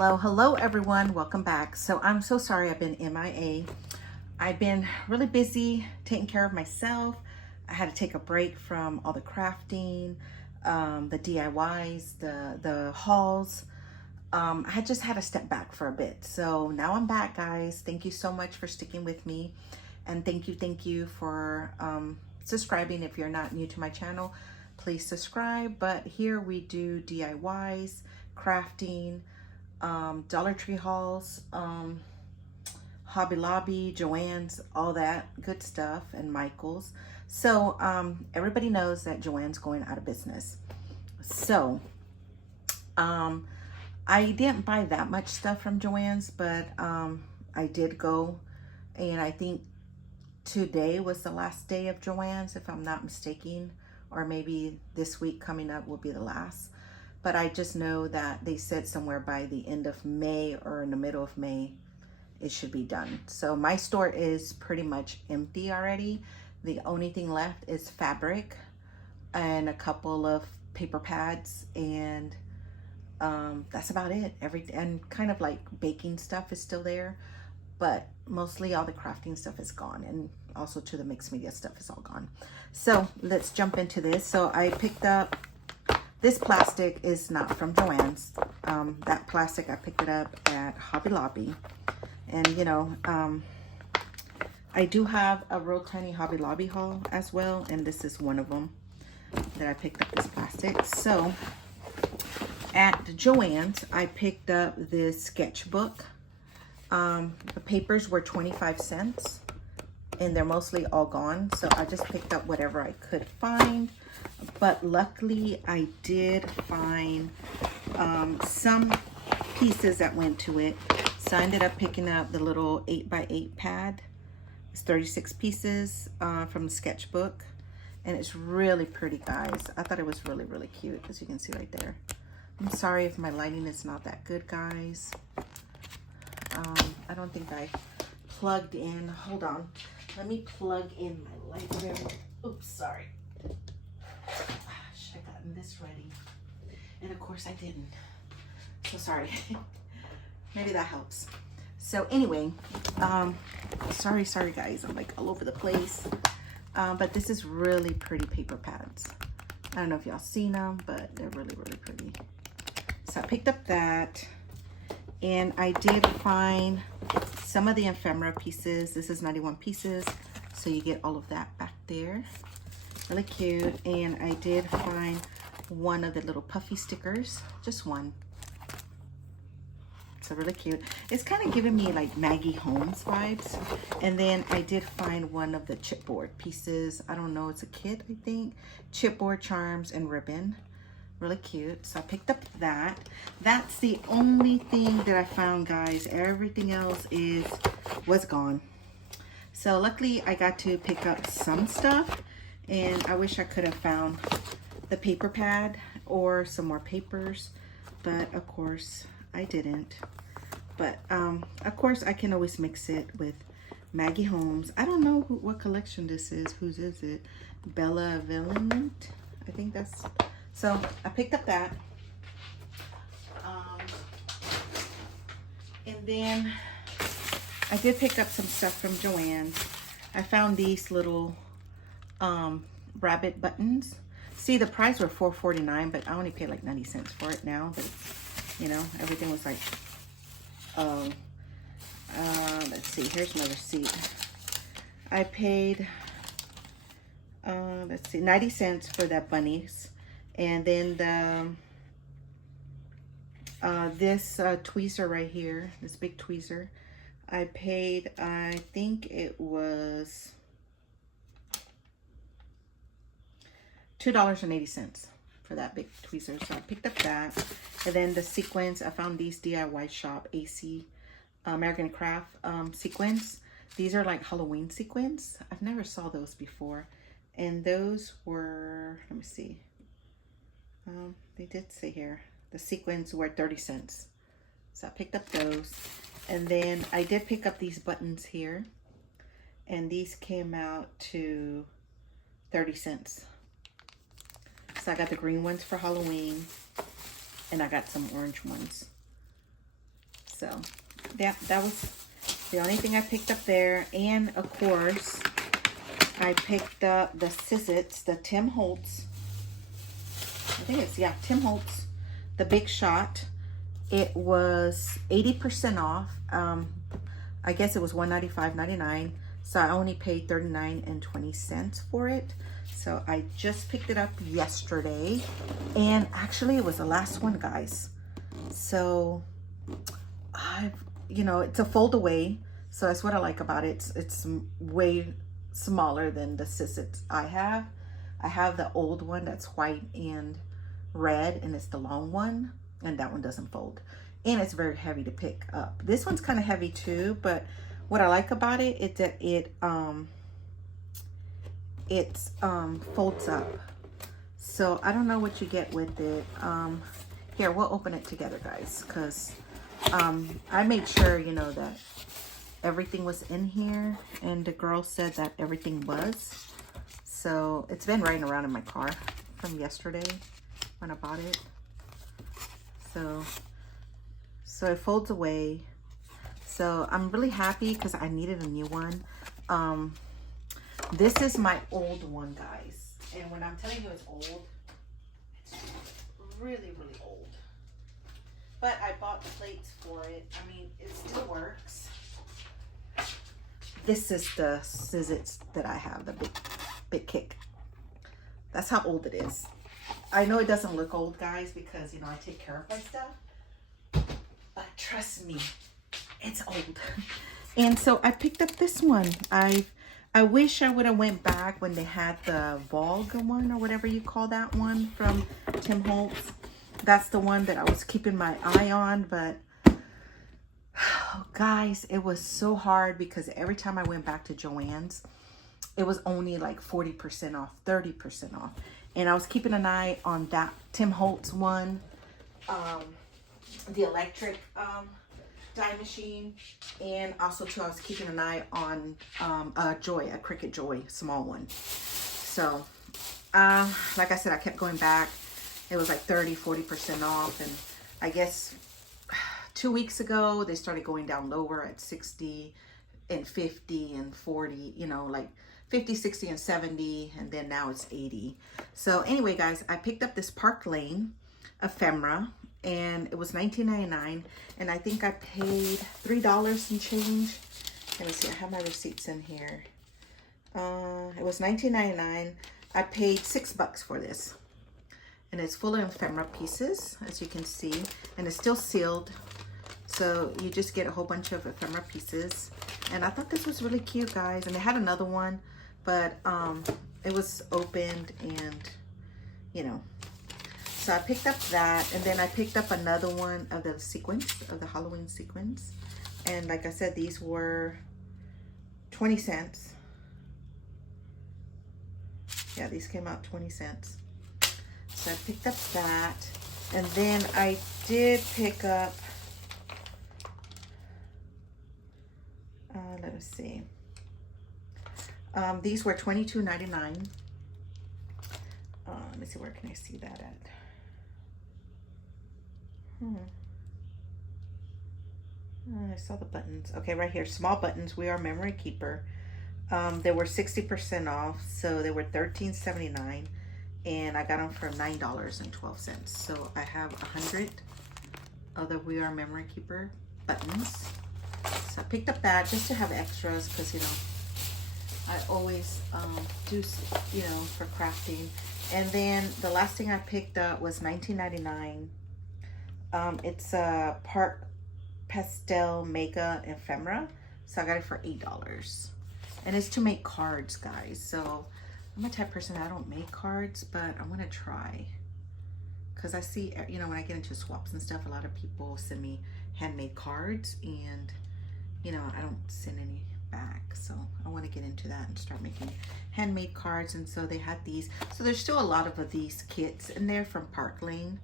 Hello everyone, welcome back. So I'm so sorry I've been MIA. I've been really busy taking care of myself. I had to take a break from all the crafting, the DIYs, the hauls. I had just had to step back for a bit. So now I'm back, guys. Thank you so much for sticking with me. And thank you for subscribing. If you're not new to my channel, please subscribe. But here we do DIYs, crafting, Dollar Tree hauls, Hobby Lobby, Joann's, all that good stuff, and Michael's. So everybody knows that Joann's going out of business. So I didn't buy that much stuff from Joann's, but I did go, and I think today was the last day of Joann's, if I'm not mistaken, or maybe this week coming up will be the last. But I just know that they said somewhere by the end of May or in the middle of May, it should be done. So my store is pretty much empty already. The only thing left is fabric and a couple of paper pads, and that's about it. And kind of like baking stuff is still there, but mostly all the crafting stuff is gone, and also to the mixed media stuff is all gone. So let's jump into this. So I picked up, this plastic is not from Joann's. That plastic, I picked it up at Hobby Lobby. And you know, I do have a real tiny Hobby Lobby haul as well, and this is one of them that I picked up, this plastic. So at Joann's, I picked up this sketchbook. The papers were 25 cents, and they're mostly all gone. So I just picked up whatever I could find. But luckily, I did find some pieces that went to it. So I ended up picking up the little 8x8 pad. It's 36 pieces from the sketchbook. And it's really pretty, guys. I thought it was really, really cute, as you can see right there. I'm sorry if my lighting is not that good, guys. I don't think I plugged in. Hold on. Let me plug in my light there. Oops, sorry. Should have gotten this ready. And of course I didn't. So sorry. Maybe that helps. So anyway, sorry guys. I'm like all over the place. But this is really pretty paper pads. I don't know if y'all seen them, but they're really, really pretty. So I picked up that. And I did find some of the ephemera pieces. This is 91 pieces. So you get all of that back there. Really cute. And I did find one of the little puffy stickers. Just one. So really cute. It's kind of giving me like Maggie Holmes vibes. And then I did find one of the chipboard pieces. I don't know. It's a kit, I think. Chipboard charms and ribbon. Really cute. So I picked up that. That's the only thing that I found, guys. Everything else was gone. So luckily I got to pick up some stuff, and I wish I could have found the paper pad or some more papers, but of course I didn't. But of course I can always mix it with Maggie Holmes. I don't know what collection this is. Whose is it? Bella Villain. I think that's. So I picked up that. And then I did pick up some stuff from Joann. I found these little rabbit buttons. See, the price were $4.49, but I only paid like 90 cents for it now. But you know, everything was like, let's see, here's my receipt. I paid, let's see, 90 cents for that bunnies. And then the this tweezer right here, this big tweezer, I paid, I think it was $2.80 for that big tweezer. So I picked up that. And then the sequins, I found these DIY shop AC American Craft sequins. These are like Halloween sequins. I've never saw those before. And those were, let me see. They did say here, the sequins were 30 cents. So I picked up those. And then I did pick up these buttons here. And these came out to 30 cents. So I got the green ones for Halloween. And I got some orange ones. So that was the only thing I picked up there. And of course, I picked up the Scissits, the Tim Holtz. I think it's, yeah, Tim Holtz, the Big Shot. It was 80% off. I guess it was $195.99. So I only paid $39.20 for it. So I just picked it up yesterday. And actually it was the last one, guys. So you know, it's a fold away. So that's what I like about it. It's way smaller than the Scissits I have. I have the old one that's white and red, and it's the long one, and that one doesn't fold. And it's very heavy to pick up. This one's kind of heavy too, but what I like about it is that it folds up. So I don't know what you get with it. Here, we'll open it together, guys, because I made sure, you know, that everything was in here, and the girl said that everything was. So it's been riding around in my car from yesterday when I bought it. So it folds away. So I'm really happy because I needed a new one. This is my old one, guys. And when I'm telling you it's old, it's really, really old. But I bought the plates for it. I mean, it still works. This is the Scissits that I have, the big kick. That's how old it is. I know it doesn't look old, guys, because, you know, I take care of my stuff. But trust me, it's old. And so I picked up this one. I wish I would have went back when they had the Vogue one, or whatever you call that one, from Tim Holtz. That's the one that I was keeping my eye on, but oh, guys, it was so hard because every time I went back to Joann's, it was only like 40% off, 30% off. And I was keeping an eye on that Tim Holtz one, the electric dye machine. And also too, I was keeping an eye on a Cricut Joy, small one. So, like I said, I kept going back. It was like 30-40% off. And I guess 2 weeks ago, they started going down lower at 60 and 50 and 40, you know, like 50, 60, and 70, and then now it's 80. So anyway, guys, I picked up this Park Lane ephemera, and it was $19.99, and I think I paid $3 and change. Let me see, I have my receipts in here. It was $19.99. I paid $6 for this. And it's full of ephemera pieces, as you can see, and it's still sealed. So you just get a whole bunch of ephemera pieces. And I thought this was really cute, guys. And they had another one, but it was opened, and, you know. So I picked up that, and then I picked up another one of the sequins, of the Halloween sequins. And like I said, these were 20 cents. Yeah, these came out 20 cents. So I picked up that, and then I did pick up, let me see, these were $22.99. Let me see, where can I see that at? I saw the buttons. Okay, right here, small buttons. We Are Memory Keeper. They were 60% off, so they were $13.79. And I got them for $9.12. So I have 100 of the We Are Memory Keeper buttons. So I picked up that just to have extras, because, you know, I always do, you know, for crafting. And then the last thing I picked up was $19.99. It's a Park Pastel Mega Ephemera. So I got it for $8. And it's to make cards, guys. So I'm a type of person, I don't make cards, but I'm gonna try, because I see, you know, when I get into swaps and stuff, a lot of people send me handmade cards, and, you know, I don't send any back. So I want to get into that and start making handmade cards. And so they had these. So there's still a lot of these kits in there from Park Lane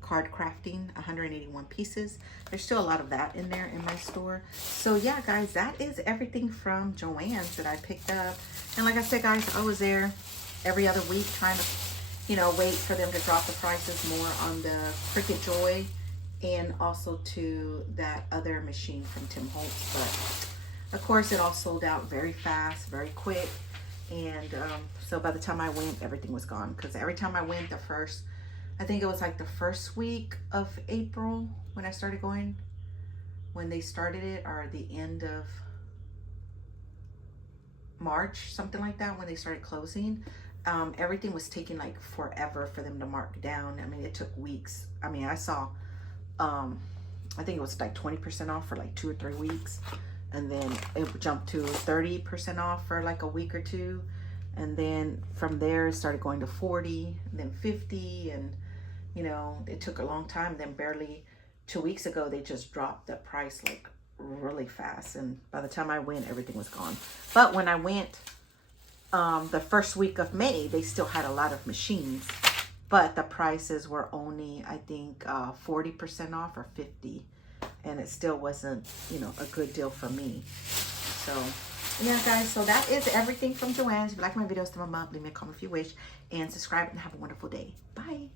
Card Crafting, 181 pieces. There's still a lot of that in there in my store. So yeah, guys, that is everything from Joann's that I picked up. And like I said, guys, I was there every other week trying to, you know, wait for them to drop the prices more on the Cricut Joy and also to that other machine from Tim Holtz. But of course, it all sold out very fast, very quick. And so by the time I went, everything was gone. Because every time I went, I think it was like the first week of April when I started going, when they started it, or the end of March, something like that, when they started closing. Everything was taking like forever for them to mark down. I mean, it took weeks. I mean, I saw, I think it was like 20% off for like 2 or 3 weeks. And then it jumped to 30% off for like a week or two. And then from there, it started going to 40, then 50. And, you know, it took a long time. Then barely 2 weeks ago, they just dropped the price like really fast. And by the time I went, everything was gone. But when I went, the first week of May, they still had a lot of machines, but the prices were only, I think, 40% off or 50, and it still wasn't, you know, a good deal for me. So yeah, guys, so that is everything from Joann's. If you like my videos, thumb up, leave me a comment if you wish, and subscribe, and have a wonderful day. Bye.